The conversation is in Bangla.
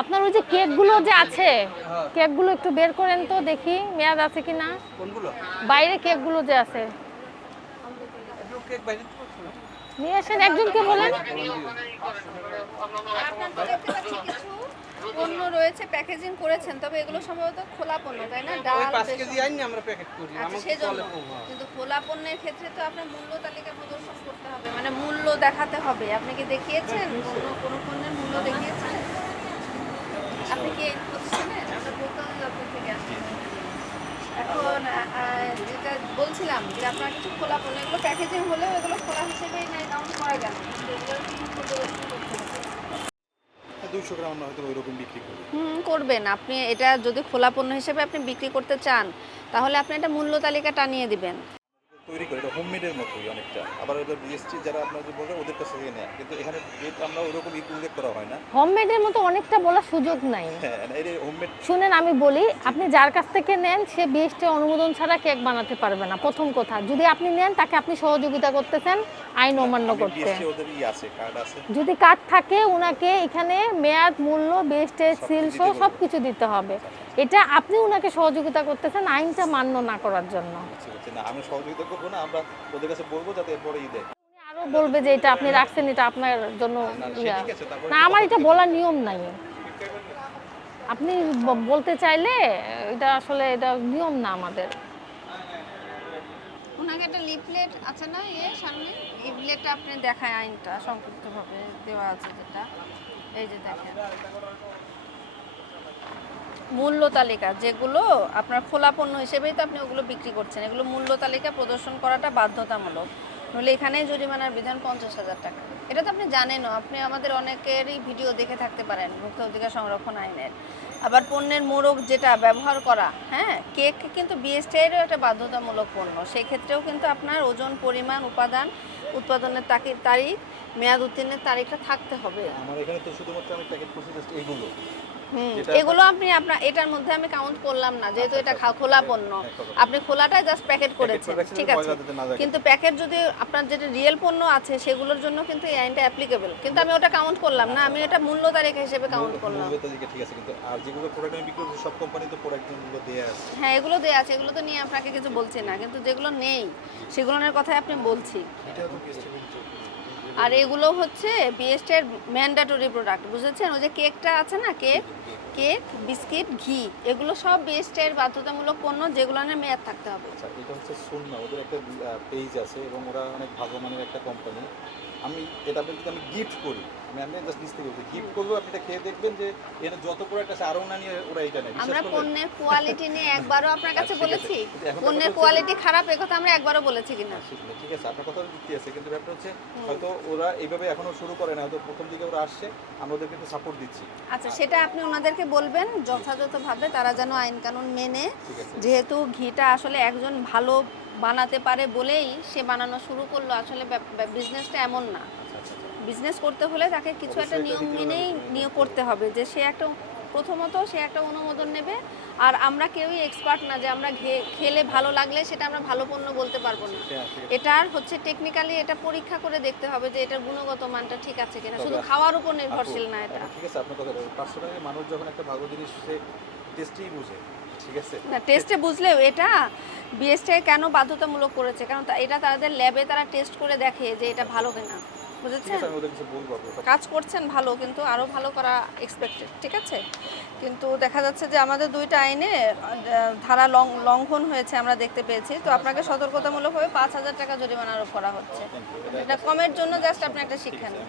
আপনার ওই যে কেকগুলো যে আছে, কেকগুলো একটু বের করেন তো দেখি মেয়াদ আছে কি না। কোনগুলো? বাইরে কেকগুলো যে আছে এগুলো কেক বাইরে দিতে পারছো না? নিয়ে আসেন, একজনকে বলেন। আপনার তো দেখতে পাচ্ছি কিছু পণ্য রয়েছে, প্যাকেজিং করেছেন, তবে এগুলো সম্ভবত খোলা পণ্য, তাই না? ওই ডাল 5 বেসন। কেজি আইন আমরা প্যাকেট করি। আচ্ছা, আমাকে সেজন্য। চলে পোহা। কিন্তু খোলা পণ্যের ক্ষেত্রে তো আপনার মূল্য তালিকা প্রদর্শন করতে হবে, মানে মূল্য দেখাতে হবে। আপনি কি দেখিয়েছেন কোনো পণ্যের মূল্য দেখিয়েছেন? আপনি কি এই প্রতিষ্ঠানে? আমরা বোতল যত্ন থেকে আসছি। এখন যেটা বলছিলাম যে আপনার কিছু খোলা পণ্য, এগুলো প্যাকেজিং হলেও এগুলো খোলা হিসেবেই না কাউন্ট করা গেল, কিন্তু এগুলোর কি মূল্য প্রদর্শন করতে হবে? 200 গ্রাম আমরা হয়তো ওইরকম বিক্রি করি। করবেন। আপনি এটা যদি খোলা পণ্য হিসেবে আপনি বিক্রি করতে চান, তাহলে আপনি একটা মূল্য তালিকা টানিয়ে দিবেন। তৈরি করে এটা হোমমেডের মতোই অনেকটা। আবার এটা বিএসটি যারা আপনারা যে বললেন ওদের কাছ থেকে নেয়, কিন্তু এখানে রেট আমরা ওইরকম উল্লেখ করা হয় না। হোমমেডের মতো অনেকটা বলার সুযোগ নাই। হ্যাঁ, এটা হোমমেড। শুনেন আমি বলি, আপনি যার কাছ থেকে নেন সে বিএসটি অনুমোদন ছাড়া কেক বানাতে পারবে না, প্রথম কথা। যদি আপনি নেন তাকে আপনি সহযোগিতা করতেছেন আইন অমান্য করতে। বিএসটি ওদের আছে, কার্ড আছে। যদি কার্ড থাকে ওনাকে এখানে মেয়াদ, মূল্য, বিএসটি সিল সহ সব কিছু দিতে হবে। এটা আপনি ওনাকে সহযোগিতা করতেছেন আইনটা মান্য না করার জন্য। ঠিক আছে, না আমি সহযোগিতা করবো না, আমরা ওদের কাছে বলবো যাতে এরপরে দেয়। আরো বলবে যে এটা আপনি রাখছেন, এটা আপনার জন্য ইয়া। ঠিক আছে, তারপরে না, আমার এটা বলার নিয়ম নাই। আপনি বলতে চাইলে এটা আসলে এটা নিয়ম না আমাদের। ওনাকে একটা লিফলেট আছে না সামনে, লিফলেটটা আপনি দেখায় আইনটা সংক্ষিপ্তভাবে দেওয়া আছে, যেটা এই যে দেখেন মূল্য তালিকা, যেগুলো আপনার খোলা পণ্য হিসেবেই তো আপনি ওগুলো বিক্রি করছেন, এগুলো মূল্য তালিকা প্রদর্শন করাটা বাধ্যতামূলক। নইলে এখানে জরিমানার বিধান 50,000 টাকা। এটা তো আপনি জানেনও, আপনি আমাদের অনেকেরই ভিডিও দেখে থাকতে পারেন ভোক্তা অধিকার সংরক্ষণ আইনের। আবার পণ্যের মোড়ক যেটা ব্যবহার করা, হ্যাঁ, কেক কিন্তু বিএসটিআইয়েরও একটা বাধ্যতামূলক পণ্য। সেই ক্ষেত্রেও কিন্তু আপনার ওজন, পরিমাণ, উপাদান, উৎপাদনের তারিখ, মেয়াদ উত্তীর্ণের তারিখটা থাকতে হবে। আমার এখানে তো শুধুমাত্র আমি প্যাকেট করছি জাস্ট এইগুলো। এগুলো আপনি আপনার এটার মধ্যে আমি কাউন্ট করলাম না, যেহেতু এটা খোলা পণ্য। আপনি খোলাটাই জাস্ট প্যাকেট করেছেন, ঠিক আছে। কিন্তু প্যাকেট যদি আপনার যেটা রিয়েল পণ্য আছে সেগুলোর জন্য কিন্তু এই আইনটা অ্যাপ্লিকেবল, কিন্তু আমি ওটা কাউন্ট করলাম না, আমি এটা মূল্য তালিকা হিসেবে কাউন্ট করলাম। মূল্য তালিকা ঠিক আছে, কিন্তু আর যেগুলো প্রোডাক্ট আমি বিক্রি করছি সব কোম্পানি তো প্রোডাক্টগুলো দেয়া আছে। হ্যাঁ, এগুলো দেয়া আছে, এগুলো তো নিয়ে আপনাকে কিছু বলছি না, কিন্তু যেগুলো নেই সেগুলোর কথাই আপনি বলছি। আর এগুলো হচ্ছে বিএসটিআইয়ের ম্যান্ডেটরি প্রোডাক্ট, বুঝেছেন? ওই যে কেকটা আছে না, কেক, বিস্কিট, ঘি, এগুলো সব বিএসটিআইয়ের বাধ্যতামূলক পণ্য, যেগুলো নিয়ে মেয়াদ থাকতে হবে। আচ্ছা, এটা হচ্ছে সুন্নাহ, ওদের একটা পেজ আছে এবং ওরা অনেক ভালো মানের একটা কোম্পানি। আমি এটা যদি আমি গিফট করি, আমি জাস্ট নিচ থেকে বলছি, গিফট করবো, আপনি এটা খেয়ে দেখবেন যে এর যত প্রোডাক্ট আছে আরও না নিয়ে ওরা এটা নেয়। আমরা পণ্যের কোয়ালিটি নিয়ে একবারও আপনার কাছে ঠিক আছে, বলেছি? এখন পণ্যের কথা কোয়ালিটি খারাপ, এ কথা আমরা একবারও বলেছি কিনা? ঠিক আছে, আপনার কথা যুক্তি আছে, কিন্তু ব্যাপারটা হচ্ছে হয়তো ওরা এইভাবে এখনো শুরু করে না, হয়তো প্রথম দিকে ওরা আসছে, আমরা ওদের কিন্তু সাপোর্ট দিচ্ছি। আচ্ছা, সেটা আপনি ওনাদেরকে বলবেন যথাযথভাবে, তারা যেন আইন কানুন মেনে, যেহেতু ঘিটা আসলে একজন ভালো বানাতে পারে বলেই সে বানানো শুরু করলো, আসলে বিজনেসটা এমন না। বিজনেস করতে হলে তাকে কিছু একটা নিয়ম মেনেই নিয়ে করতে হবে, যে সে একটা প্রথমত সে একটা অনুমোদন নেবে। আর আমরা কেউই এক্সপার্ট না যে আমরা খেলে ভালো লাগলে সেটা আমরা ভালো পণ্য বলতে পারবো না। এটার হচ্ছে টেকনিক্যালি এটা পরীক্ষা করে দেখতে হবে যে এটার গুণগত মানটা ঠিক আছে কিনা, শুধু খাওয়ার উপর নির্ভরশীল না এটা। ঠিক আছে, আপনার কথা পার্সোনালি মানুষ যখন একটা ভালো জিনিস সে টেস্টেই বুঝে, ঠিক আছে না, টেস্টে বুঝলেও এটা বিএসটিআই কেন বাধ্যতামূলক করেছে, কারণ এটা তাদের ল্যাবে তারা টেস্ট করে দেখে যে এটা ভালো কিনা, বুঝেছেন? কাজ করছেন ভালো, কিন্তু আরও ভালো করা এক্সপেক্টেড, ঠিক আছে। কিন্তু দেখা যাচ্ছে যে আমাদের দুইটা আইনে ধারা লঙ্ঘন হয়েছে আমরা দেখতে পেয়েছি। তো আপনাকে সতর্কতামূলকভাবে 5,000 টাকা জরিমানা আরোপ করা হচ্ছে। এটা কমের জন্য জাস্ট আপনি একটা শিক্ষা নিন।